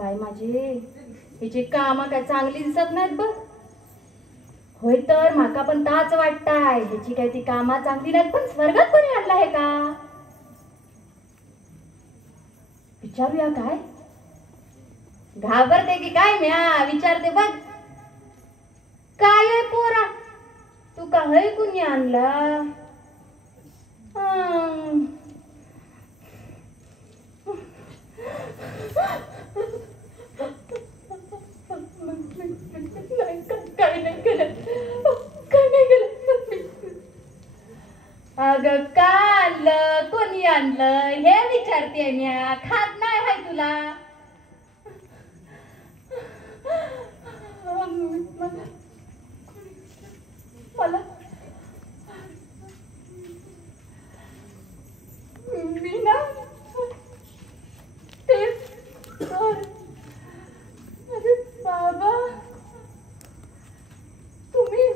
Bye माझे हिची कामा काय चांगली दिसत नाहीत बघ. होय तर माका पण ताच वाटताय ह्याची काय ती कामा चांगली नाहीत, पण स्वर्गात कोणी आणला आहे का विचारूया. काय घाबरते की काय म्या विचारते बघ. काय आहे पोरा तू काय कुणी आणला. काय नाही केलं, काय नाही केलं. अगं का आणलं कोणी आणलं हे विचारते म्या. खात नाही हाय तुला. मला मी ना ते अरे बाबा तुम्ही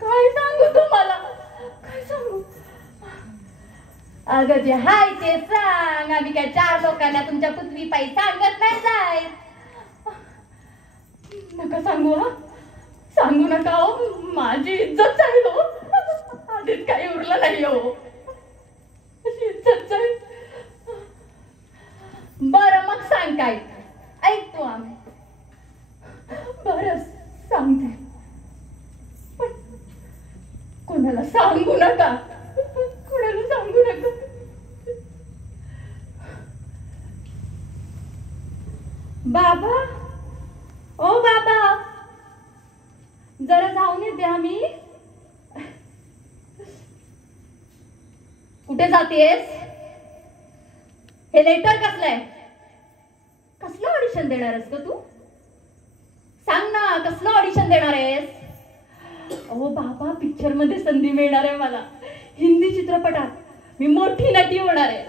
काय सांगू तुम्हाला, काय सांगू. अगं जे हाय ते सांग. आम्ही काय चार लोकांना तुमच्या पुतवी पायी सांगत नाही जाय. नका सांगू हा, सांगू नका हो. माझी इज्जत जाईल हो. आधीच काही उरलं नाही हो. इज्जत जाईल. बरं मग सांग काय ऐकतो आम्ही. बरं सांगते पण कोणाला सांगू नका, कोणाला सांगू नका. बाबा ओ बाबा जरा जाऊन येते आम्ही. कुठे जातेस. हे लेटर कसलंय, कसलं ऑडिशन देणार आहेस ग तू. सांग ना कसलं ऑडिशन देणार आहेस. अहो बाबा पिक्चर मध्ये संधी मिळणार आहे मला. हिंदी चित्रपटात मी मोठी नटी होणार आहे.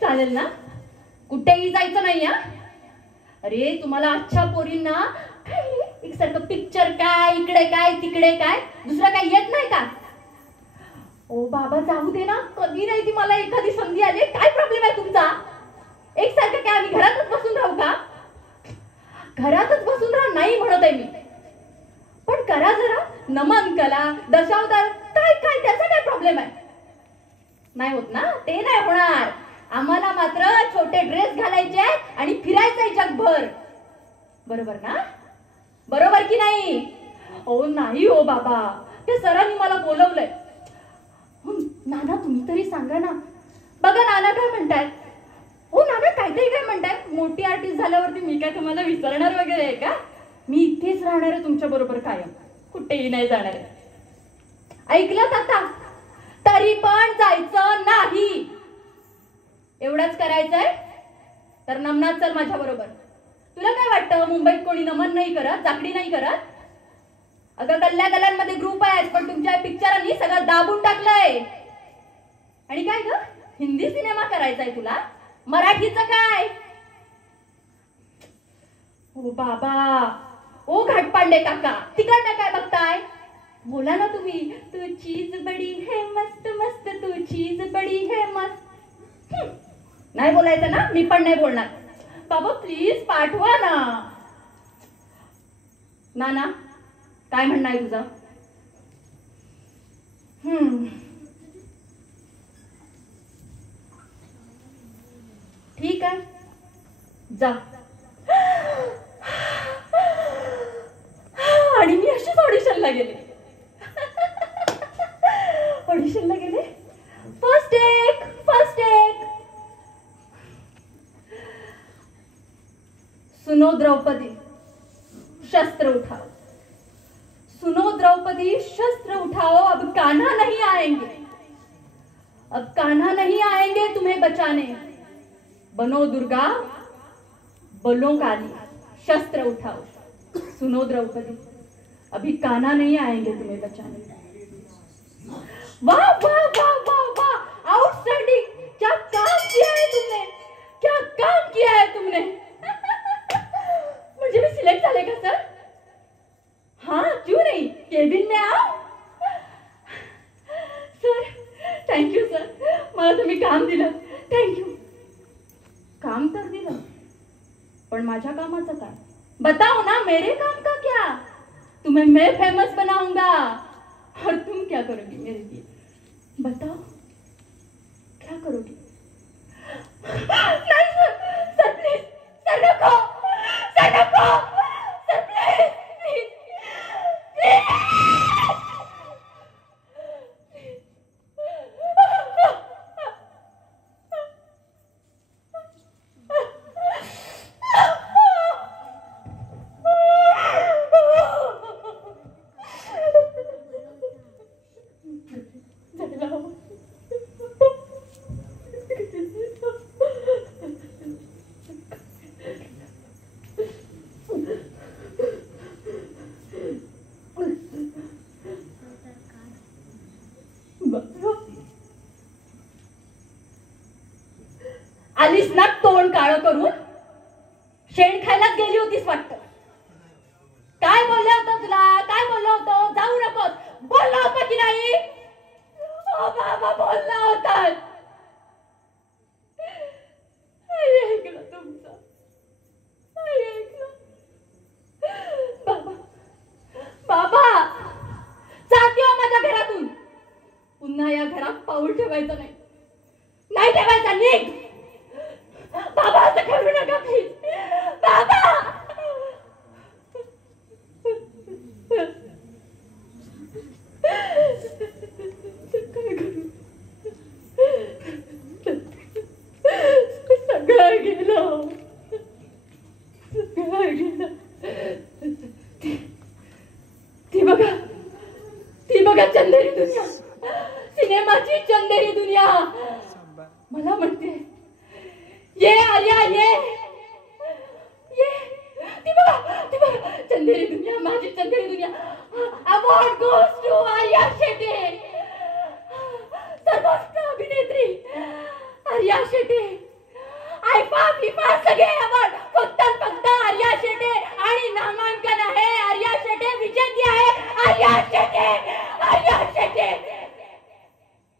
चालेल ना. कुठेही जायचं नाही हा. अरे तुम्हाला अच्छा पोरींना एकसारखं पिक्चर काय इकडे काय तिकडे काय दुसरं काय येत नाही का. ओ बाबा जाऊ दे ना. कधी नाही ती मला एखादी संधी आली. काय प्रॉब्लेम आहे तुमचा. एकसारखं काय आम्ही घरातच बसून राहू का. घरातच बसून राहा नाही म्हणत आहे मी, पण करा जरा नमन कला दशावतार काय काय त्याचा काय प्रॉब्लेम आहे. नाही होत ना ते नाही होणार. आम्हाला मात्र छोटे ड्रेस घालायचे आणि फिरायचंय जगभर. बरोबर ना. बरोबर की नाही. ओ नाही हो बाबा ते सरांनी मला बोलवलंय. नाना तुम्ही तरी सांगा ना. बघा नाना काय म्हणतायत. हो नाना काहीतरी काय म्हणतायत. मोठी आर्टिस्ट झाल्यावरती मी काय तुम्हाला विसरणार वगैरे आहे का. मी इथेच राहणार आहे तुमच्या बरोबर कायम, कुठेही नाही जाणार आहे. ऐकलं आता. तरी पण जायचं नाही. एवढंच करायचंय तर नमनाथ चल माझ्या बरोबर. तुला काय वाटतं मुंबईत कोणी नमन नाही करत, जाकडी नाही करत. अगं गल्ल्या गल्ल्यांमध्ये ग्रुप आहेत, पण तुमच्या पिक्चरांनी सगळं दाबून टाकलंय. आणि काय ग हिंदी सिनेमा करायचाय तुला, मराठीचं काय. ओ बाबा ओ घाटपांडे काका तिकडनं काय बघताय. बोला ना तुम्ही. तू चीज बडी है मस्त मस्त तू चीज बडी है मस्त. नाही बोलायचं ना. मी पण नाही बोलणार. बाबा प्लीज पाठवा ना. नाना काय म्हणणं आहे तुझं. ठीक आहे जा. आणि मी अशीच ऑडिशनला गेले. ऑडिशनला गेले. First take first take. सुनो द्रौपदी शस्त्र उठाओ. सुनो द्रौपदी शस्त्र उठाओ. अब कान्हा नहीं आएंगे, अब कान्हा नहीं आएंगे तुम्हें बचाने. बनो दुर्गा बोलो काली. शस्त्र उठाओ. सुनो द्रौपदी अभी कान्हा नहीं आएंगे तुम्हें बचाने. वाह वाह वाह वाह वाह आउटस्टैंडिंग. क्या काम किया है तुमने, क्या काम किया है तुमने. मुझे भी सिलेक्ट झाले का सर. हाँ क्यों नहीं केबिन में आओ. सर थँक्यू सर मला तुम्ही काम दिलं. थँक्यू. काम तर दिलं, पण माझ्या कामाचं काय? बताओ ना, मेरे काम का क्या? तुम्हें मैं फेमस बनाऊंगा और तुम क्या करोगी मेरे लिए? बताओ क्या करोगी? नहीं सर प्लीज, सर नको, सर नको, सर प्लीज प्लीज आलीस ना तोंड काळं करून? शेण खायलाच गेली होतीस वाटतं. काय बोललं होतं तुला? काय बोललं होतं? जाऊ नकोस बोलला होता की नाही? ओ बाबा बोलला होता. ऐकलं तुमचं, ऐकलं. बाबा बाबा जाते हो माझ्या घरातून. पुन्हा या घरात पाऊल ठेवायचं नाही, नाही ठेवायचा. निघ बाबा, असं करू नका प्लीज बाबा. काय करू? सगळं गेलं, सगळं गेलं. ती बघा, ती बघा चंदेरी दुनिया, सिनेमाची चंदेरी दुनिया मला म्हणते ये आर्या ये ये. ती बघा चंदेरी दुनिया, माझी चंदेरी दुनिया. Award goes to Arya Shete, सर्वोत्कृष्ट अभिनेत्री आर्या शेटे. आयफा फिफा सगळे अवॉर्ड फक्त आर्या शेटे, आणि नामांकन आहे आर्या शेटे, विजेती आहे आर्या शेटे, आर्या शेटे.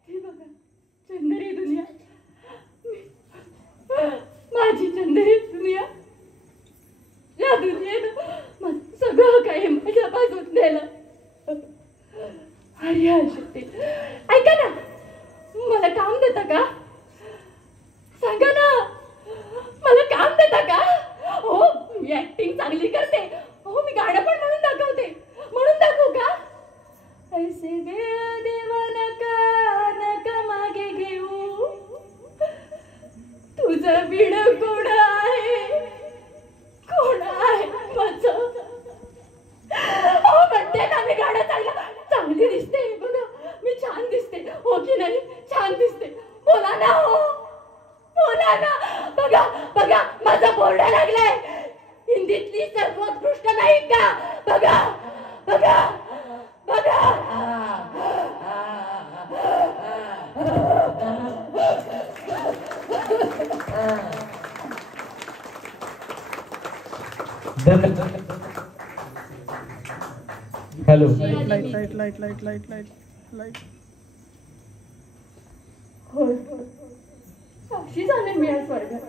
ती बघा चंदेरी दुनिया, माझी चंदेरी दुनिया. या दुनियेनं सगळं काही माझ्यापासून नेलं. आर्या शेट्टी, ऐका ना, मला काम देता का? सांगा ना, मला काम देता का? हो, मी ऍक्टिंग चांगली करते. हो, मी गाणं पण म्हणून दाखवते. म्हणून दाखवू का? ऐसे दिल दीवाना का नका मागे घेऊ, तुझं बीड कोण आहे, कोण आहे माझं? हो म्हणते ना, मी गाणं चांगली दिसते. बघा मी छान दिसते, हो की नाही? छान दिसते. बोला ना, हो बोला ना. बघा बघा माझा बोर्ड लागलाय, हिंदीतली सर्वोत्कृष्ट नाही का? बघा बघा बघा. हॅलो. लाईट. होय, साक्षी झाले मी या स्वर्गात.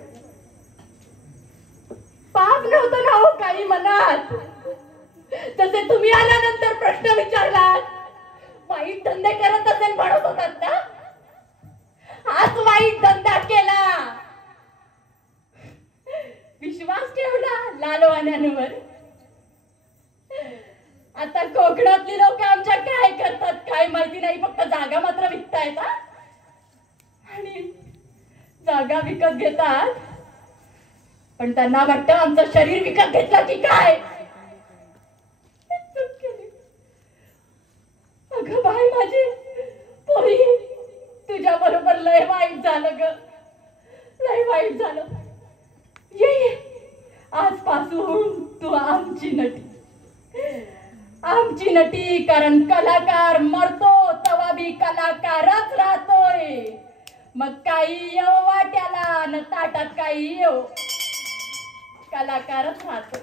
पाप नव्हतं ना हो काही मनात, तसे तुम्ही आल्यानंतर प्रश्न विचारलात. वाईट धंदे करत असेल म्हणत होतात ना, हाच वाईट धंदा केला. विश्वास ठेवला लालवान्यांवर. आता कोकणातली लोक आमच्या काय करतात काय माहिती नाही, फक्त जागा मात्र विकतायत. आणि जागा विकत घेतात, पण त्यांना वाटतं आमचं शरीर विकत घेतलं की काय. अगं बाय माझी पोरी, तुझ्या बरोबर लय वाईट झालं ग, लय वाईट झालं. ये आजपासून तू आमची नटी, आमची नटी. कारण कलाकार मरतो तेव्हा बी कलाकारच राहतोय. मग काही येऊ वाट्याला न ताटात काही येऊ, कलाकारच राहतोय.